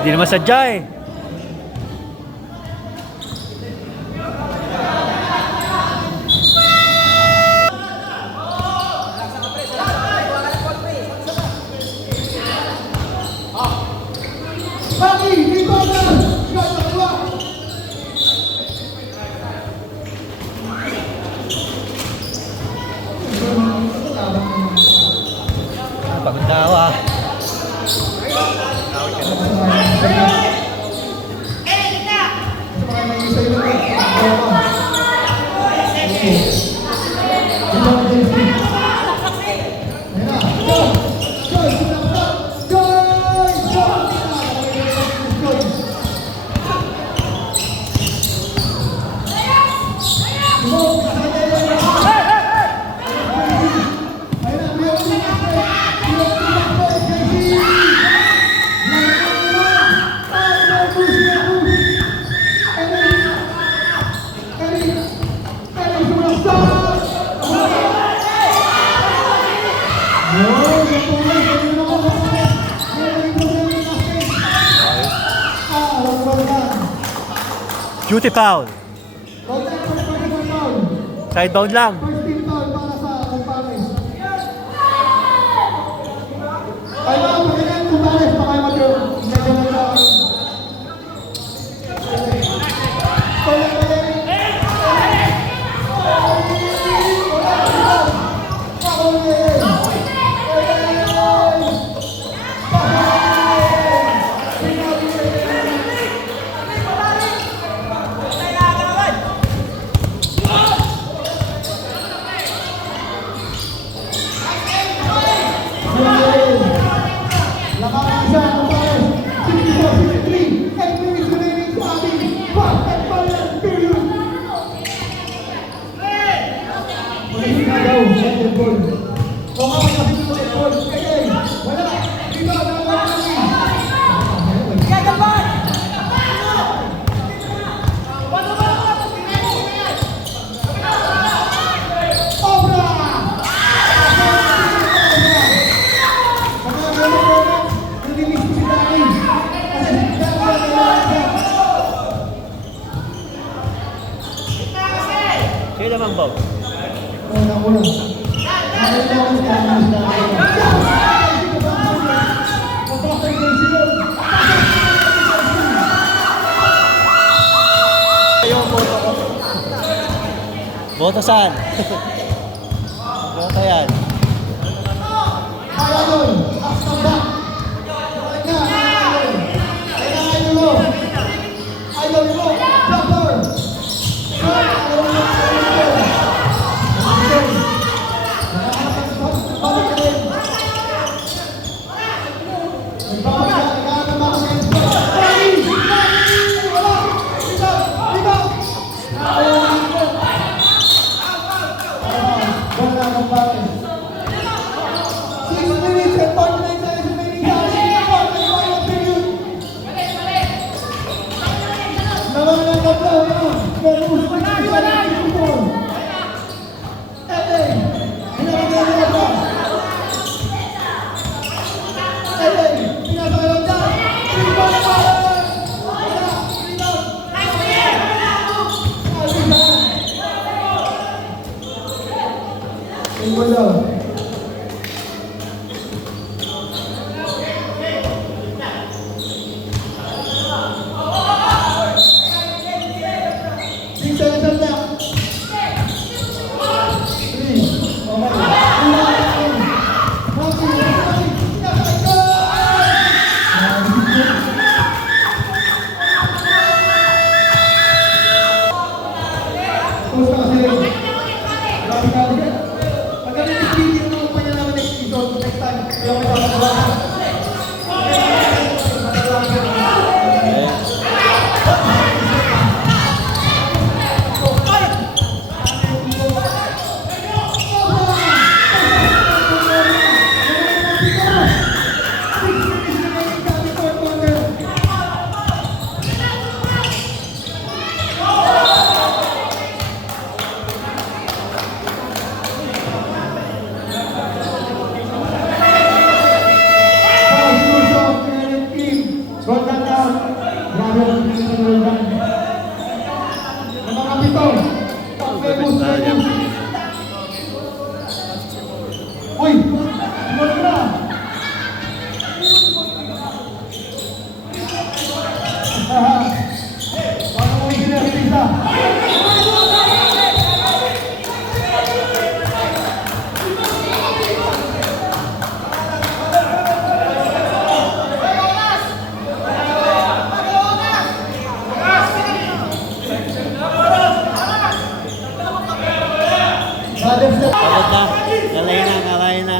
Hindi naman sadya eh. Pagandawa. Duty foul. Sidebound lang. Kaya naman ba? Boto saan? Boto yan. Terus kasih Pagod na. Nalay na, nalay na.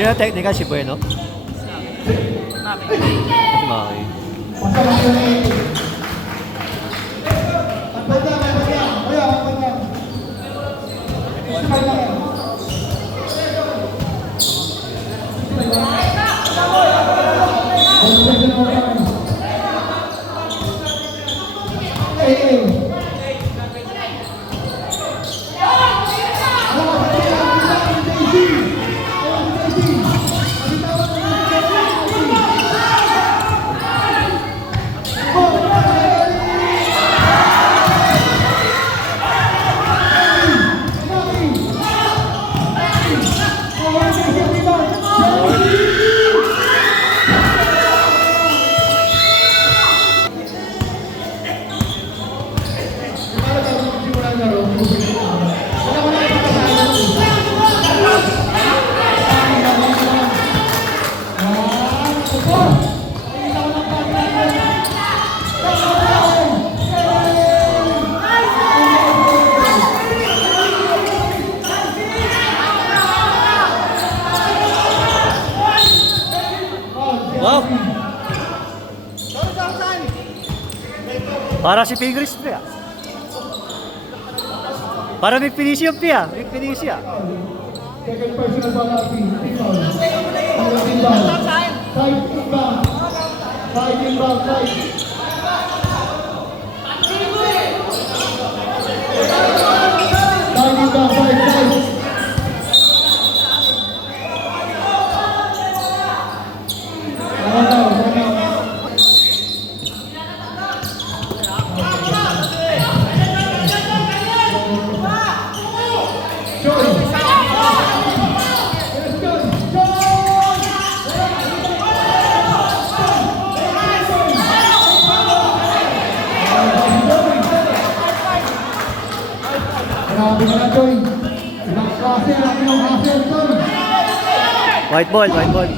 Sino technical si Bueno? Maki. Wow! Para si Pigris pa. Para may finish yung piya. May finish siya. Second personal ball out team. Side inbound. Side inbound. Side. Side inbound. Side. White ball, white ball.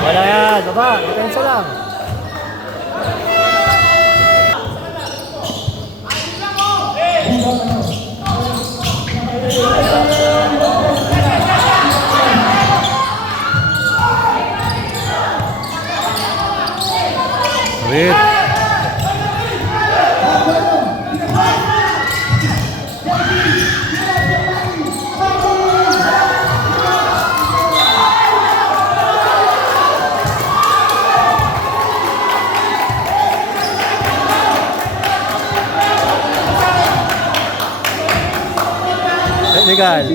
Wala yan, baba, depensa lang. Wait. Technical.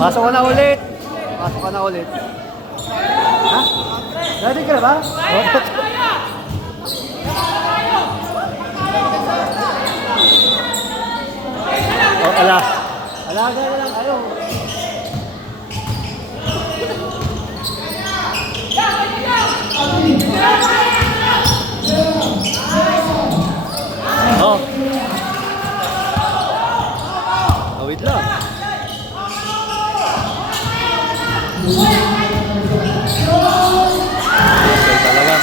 Pasok ka na ulit. Pasok ka na ulit. Ha? Ready ka na ba? Oh, ala. Alaga na lang kayo. Oh. Oh, wait lang. Okay talaga.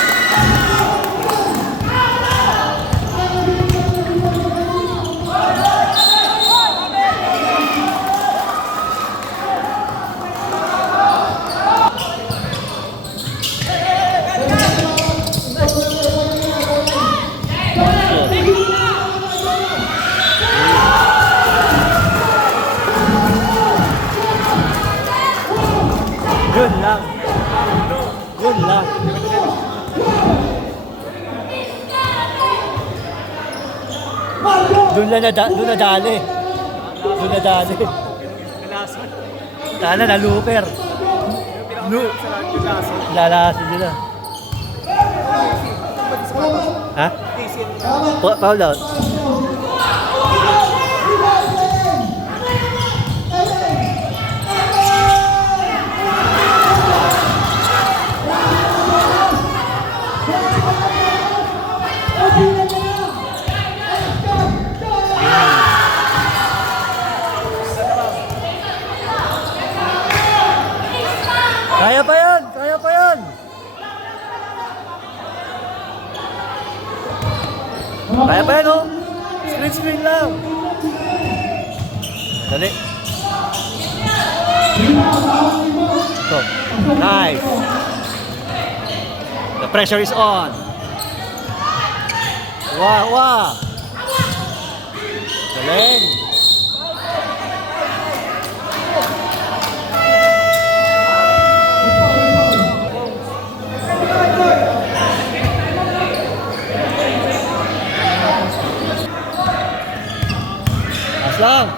Yun lang. Yun lang. Doon nadali. Doon nadali. Tala na looper. Lalasin nila. Ha? Foul out. Kaya pa yan! Kaya pa yan! Kaya pa yan, oh! Screen lang! Dali! Ito. Nice! The pressure is on! Wah! Galing! Lang.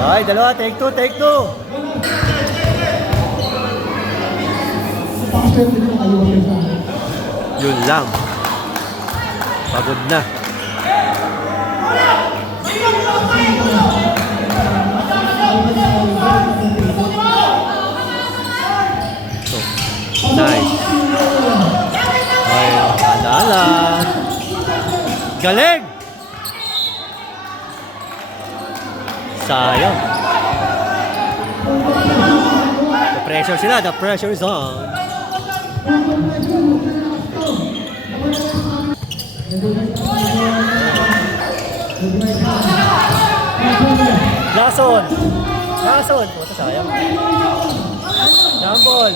Ay, dalawa, take two. Yun lang. Pagod na. So, nice. Ay, alala. Galing! Sayang. The pressure is on. Lason! Puta, sayang. Jambol!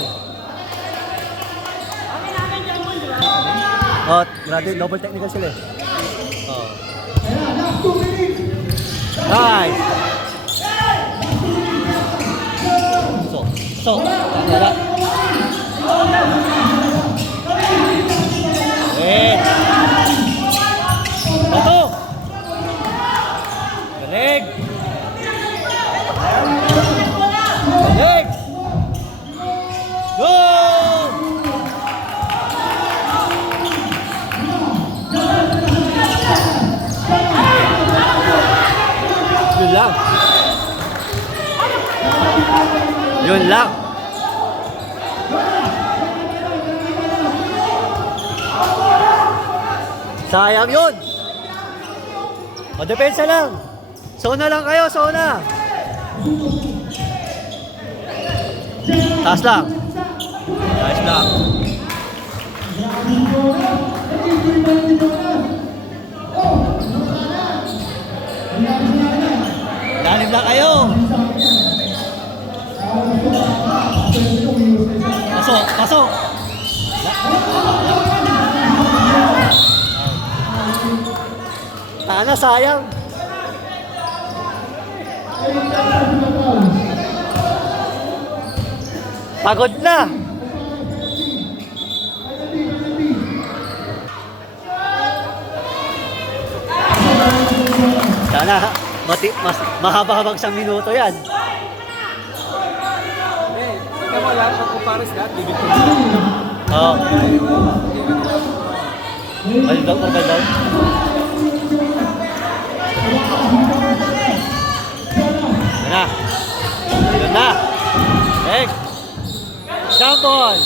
Oh, grabe, double technical sila eh. Oh. Nice! So, wala. Wait! Bato! Galing! Galing! Go! Yun lang. Yun lang. Sayang yun. O, depensa lang. Sona lang kayo, sona. Taas lang. Taas lang. Lalim na kayo. Pasok. Tana, sayang. Pagod na. Sana mas mahaba-habang isang minuto yan. mo lahat ng kumpares lahat, bibig ko. Oo. Ay, daw, okay daw. Yan na. Yan na. Egg. Shampoo.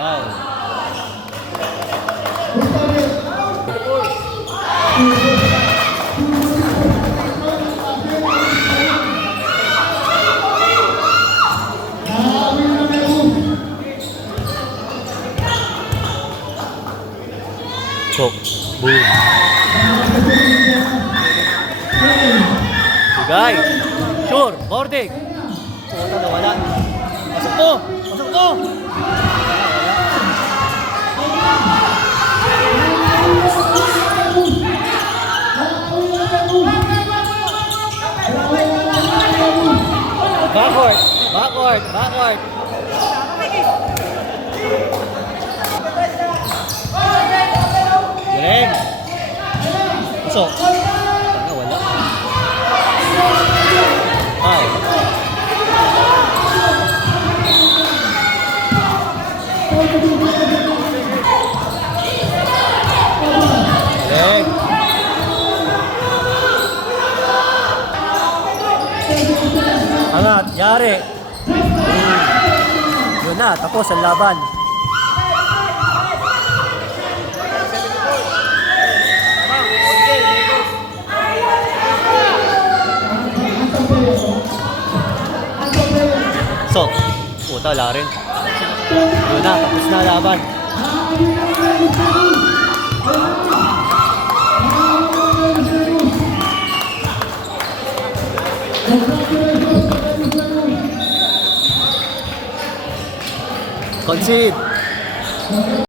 Wow. Chok. Boom. Sigay. Sure. Boarding. Puta na wala. Pasok mo. Pasok mo. Backward. Backward. Backward. Galing. Pasok. Tanga, wala. Wow. Galing. Angat, yari. Yun na, tapos ang laban. So, puta, wala rin. Yun na, tapos na laban. Concede.